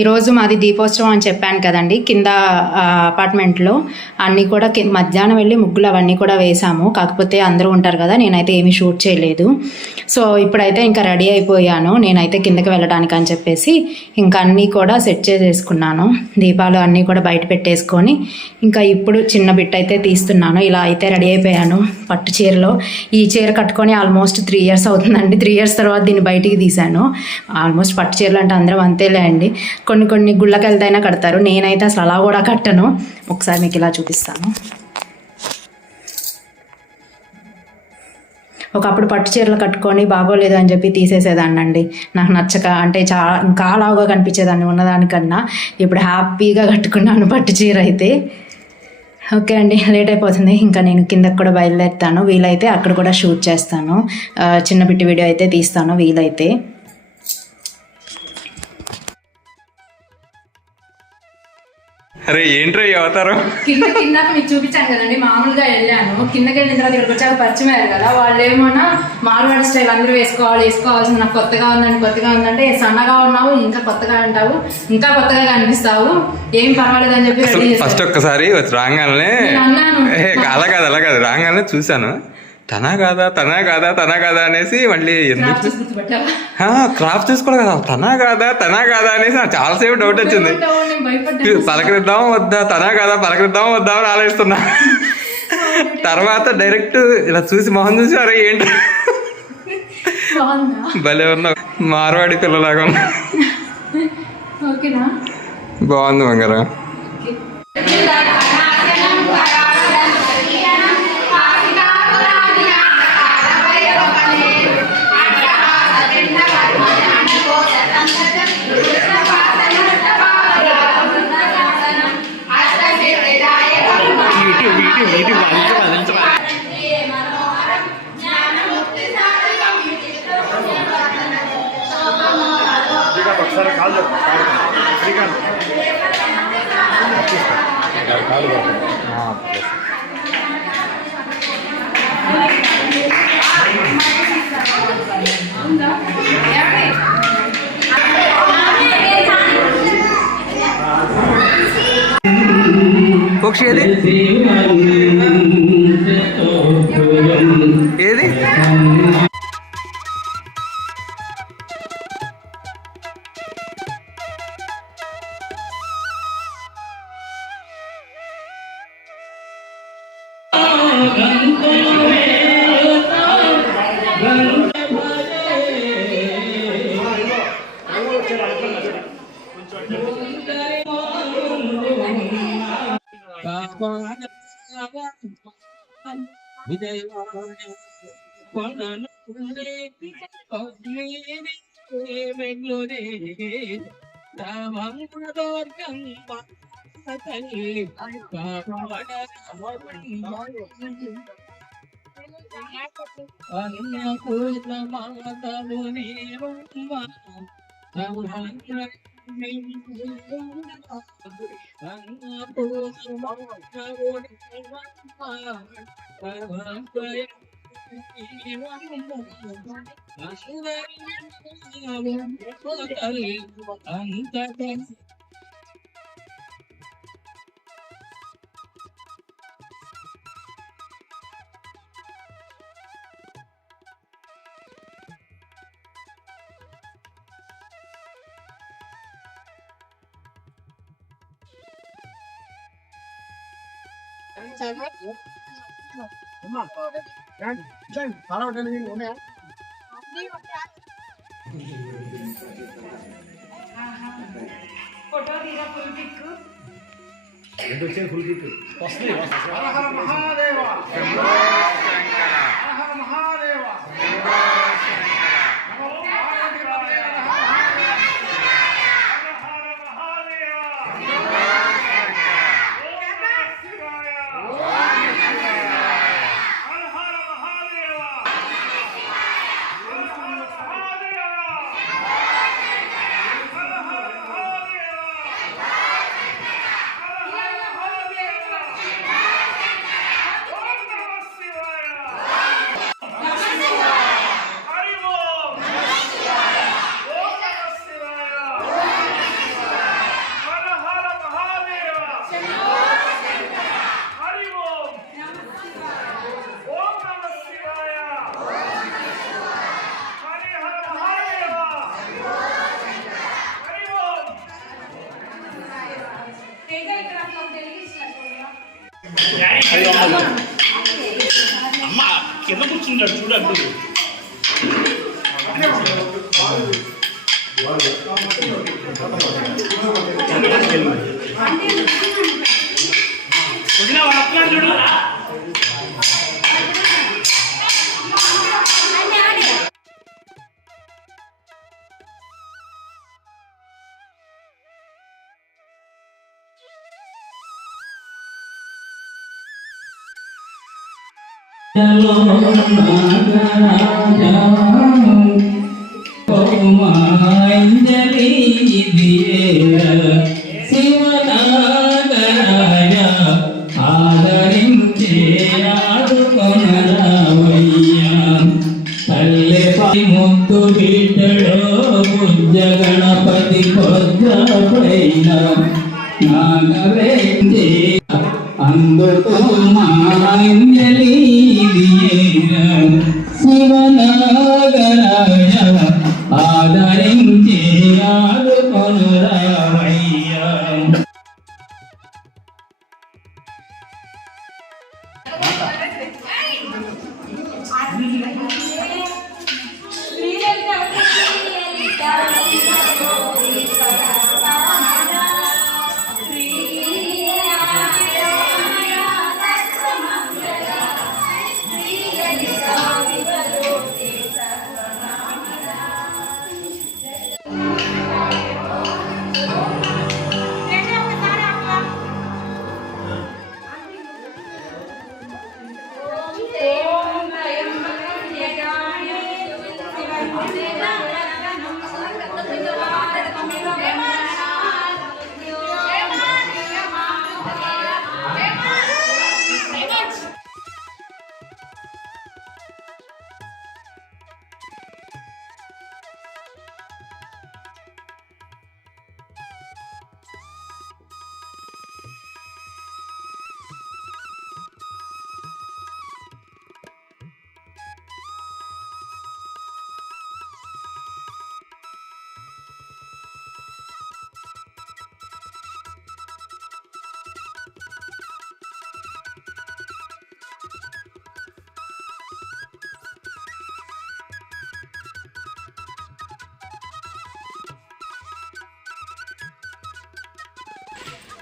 ఈరోజు మాది దీపోత్సవం అని చెప్పాను కదండి. కింద అపార్ట్మెంట్లో అన్నీ కూడా మధ్యాహ్నం వెళ్ళి ముగ్గులు అవన్నీ కూడా వేసాము. కాకపోతే అందరూ ఉంటారు కదా, నేనైతే ఏమీ షూట్ చేయలేదు. సో ఇప్పుడైతే ఇంకా రెడీ అయిపోయాను నేనైతే కిందకి వెళ్ళడానికి అని చెప్పేసి ఇంకా అన్నీ కూడా సెట్ చేసేసుకున్నాను. దీపాలు అన్నీ కూడా బయట పెట్టేసుకొని ఇంకా ఇప్పుడు చిన్న బిట్ అయితే తీస్తున్నాను. ఇలా అయితే రెడీ అయిపోయాను పట్టు చీరలో. ఈ చీర కట్టుకొని ఆల్మోస్ట్ 3 years అవుతుందండి. 3 years తర్వాత దీన్ని బయటికి తీశాను. ఆల్మోస్ట్ పట్టు చీరలు అంటే అందరం అంతేలే అండి, కొన్ని గుళ్ళకి వెళ్తైనా కడతారు. నేనైతే అసలు అలా కూడా కట్టను. ఒకసారి మీకు ఇలా చూపిస్తాను. ఒకప్పుడు పట్టు చీరలు కట్టుకొని బాగోలేదు అని చెప్పి తీసేసేదాన్ని అండి. నాకు నచ్చక, అంటే ఇంకా లావుగా కనిపించేదాన్ని ఉన్నదానికన్నా. ఇప్పుడు హ్యాపీగా కట్టుకున్నాను పట్టు చీర అయితే. ఓకే అండి, లేట్ అయిపోతుంది. ఇంకా నేను కిందకి కూడా బయలుదేరుతాను. వీలైతే అక్కడ కూడా షూట్ చేస్తాను. చిన్న బిట్టి వీడియో అయితే తీస్తాను వీలైతే. అరే ఏంట్రా ఈ అవతారం? కిందకి మీకు చూపించాను కదండి. మామూలుగా వెళ్ళాను, కిందకి వెళ్ళిన తర్వాత ఇక్కడికి వచ్చాక పరిచయం అయ్యారు కదా. వాళ్ళు ఏమన్నా మార్వాడి స్టైల్ అందరూ వేసుకోవాల్సింది. నాకు కొత్తగా ఉందంటే సన్నగా ఉన్నావు, ఇంకా కొత్తగా అంటావు, ఇంకా కొత్తగా కనిపిస్తావు, ఏం పర్వాలేదు అని చెప్పి ఫస్ట్ ఒక్కసారి వచ్చి రాగానే అలా కాదు రాగానే చూశాను. తనా కాదా అనేసి మళ్ళీ ఎందుకు క్రాఫ్ట్ చూసుకోవాలి కదా, తనా కాదా అనేసి నాకు చాలాసేపు డౌట్ వచ్చింది. పలకరిద్దాం వద్దా అని ఆలోచిస్తున్నా. తర్వాత డైరెక్ట్ ఇలా చూసి మొహం చూసి అరే ఏంటి భలే ఉన్నా, మార్వాడి పిల్లలాగా ఉన్నా. బాగుంది బంగారం. పక్షి ఏది ఫోటో తీరా ఫుల్ పిక్ వస్తుంది. అమ్మ కింద కూర్చున్నాడు చూడండి. వదిన వస్తున్నాడు చూడు. ముత్తు బిడ్డడో బుజ్జ గణపతి పొద్ద పైన నాగవేందే అందుకు మాంజలి శివనాగరాయ ఆదరించి ఆదుకొనురావయ్యా.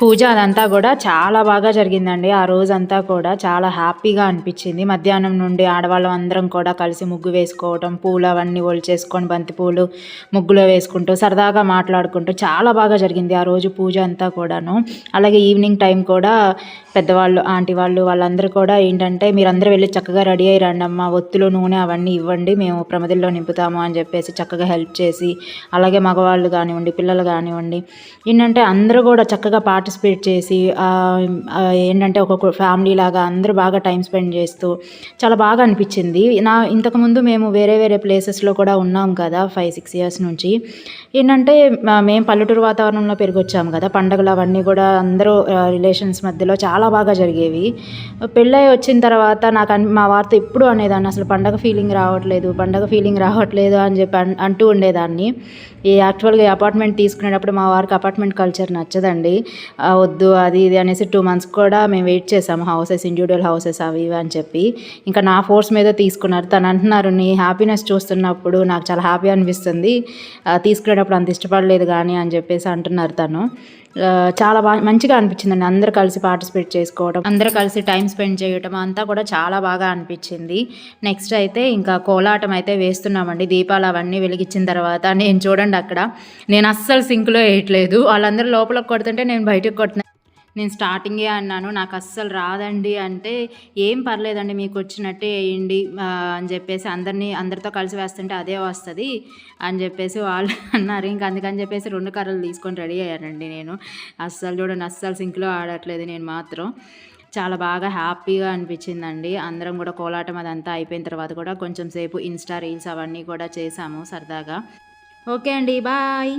పూజ అదంతా కూడా చాలా బాగా జరిగిందండి. ఆ రోజంతా కూడా చాలా హ్యాపీగా అనిపించింది. మధ్యాహ్నం నుండి ఆడవాళ్ళం అందరం కూడా కలిసి ముగ్గు వేసుకోవటం, పూలు అవన్నీ ఒలిచేసుకొని బంతి పూలు ముగ్గులో వేసుకుంటూ సరదాగా మాట్లాడుకుంటూ చాలా బాగా జరిగింది ఆ రోజు పూజ అంతా కూడాను. అలాగే ఈవినింగ్ టైం కూడా పెద్దవాళ్ళు, ఆంటీ వాళ్ళు వాళ్ళందరూ కూడా ఏంటంటే, మీరందరూ వెళ్ళి చక్కగా రెడీ అయ్యి రండి అమ్మ, ఒత్తులు నూనె అవన్నీ ఇవ్వండి, మేము ప్రమిదల్లో నింపుతాము అని చెప్పేసి చక్కగా హెల్ప్ చేసి, అలాగే మగవాళ్ళు కానివ్వండి, పిల్లలు కానివ్వండి, ఏంటంటే అందరూ కూడా చక్కగా పార్టిసిపేట్ చేసి ఏంటంటే ఒక్కొక్క ఫ్యామిలీ లాగా అందరూ బాగా టైం స్పెండ్ చేస్తూ చాలా బాగా అనిపించింది. ఇంతకుముందు మేము వేరే వేరే ప్లేసెస్లో కూడా ఉన్నాం కదా 5-6 ఇయర్స్ నుంచి. ఏంటంటే మేము పల్లెటూరు వాతావరణంలో పెరిగొచ్చాము కదా, పండుగలు అవన్నీ కూడా అందరూ రిలేషన్స్ మధ్యలో చాలా బాగా జరిగేవి. పెళ్ళై వచ్చిన తర్వాత నాకు మా వారితో ఎప్పుడు అనేదాన్ని, అసలు పండగ ఫీలింగ్ రావట్లేదు అని చెప్పి అంటూ ఉండేదాన్ని. యాక్చువల్గా అపార్ట్మెంట్ తీసుకునేటప్పుడు మా వారికి అపార్ట్మెంట్ కల్చర్ నచ్చదండి. వద్దు అది ఇది అనేసి 2 months కూడా మేము వెయిట్ చేసాము, ఇండివిజువల్ హౌసెస్ అవి ఇవి అని చెప్పి. ఇంకా నా ఫోర్స్ మీద తీసుకున్నారు. తను అంటున్నారు, నీ హ్యాపీనెస్ చూస్తున్నప్పుడు నాకు చాలా హ్యాపీ అనిపిస్తుంది, తీసుకునేటప్పుడు అంత ఇష్టపడలేదు కానీ అని చెప్పేసి అంటున్నారు తను. చాలా మంచిగా అనిపించిందండి. అందరూ కలిసి పార్టిసిపేట్ చేసుకోవడం, అందరూ కలిసి టైం స్పెండ్ చేయడం అంతా కూడా చాలా బాగా అనిపించింది. నెక్స్ట్ అయితే ఇంకా కోలాటం అయితే వేస్తున్నామండి. దీపాలు అవన్నీ వెలిగించిన తర్వాత నేను చూడండి అక్కడ నేను అస్సలు సింక్లో వేయట్లేదు, వాళ్ళందరూ లోపలికి కొడుతుంటే నేను బయటకు కొడుతున్నాను. నేను స్టార్టింగే అన్నాను, నాకు అస్సలు రాదండి అంటే, ఏం పర్లేదండి మీకు వచ్చినట్టే వేయండి అని చెప్పేసి అందరితో కలిసి వేస్తుంటే అదే వస్తుంది అని చెప్పేసి వాళ్ళు అన్నారు. ఇంకా అందుకని చెప్పేసి 2 కర్రలు తీసుకొని రెడీ అయ్యానండి నేను. అస్సలు సింక్లో ఆడట్లేదు నేను మాత్రం. చాలా బాగా హ్యాపీగా అనిపించిందండి. అందరం కూడా కోలాటం అదంతా అయిపోయిన తర్వాత కూడా కొంచెం సేపు ఇన్స్టా రీల్స్ అవన్నీ కూడా చేసాము సరదాగా. ఓకే అండి, బాయ్.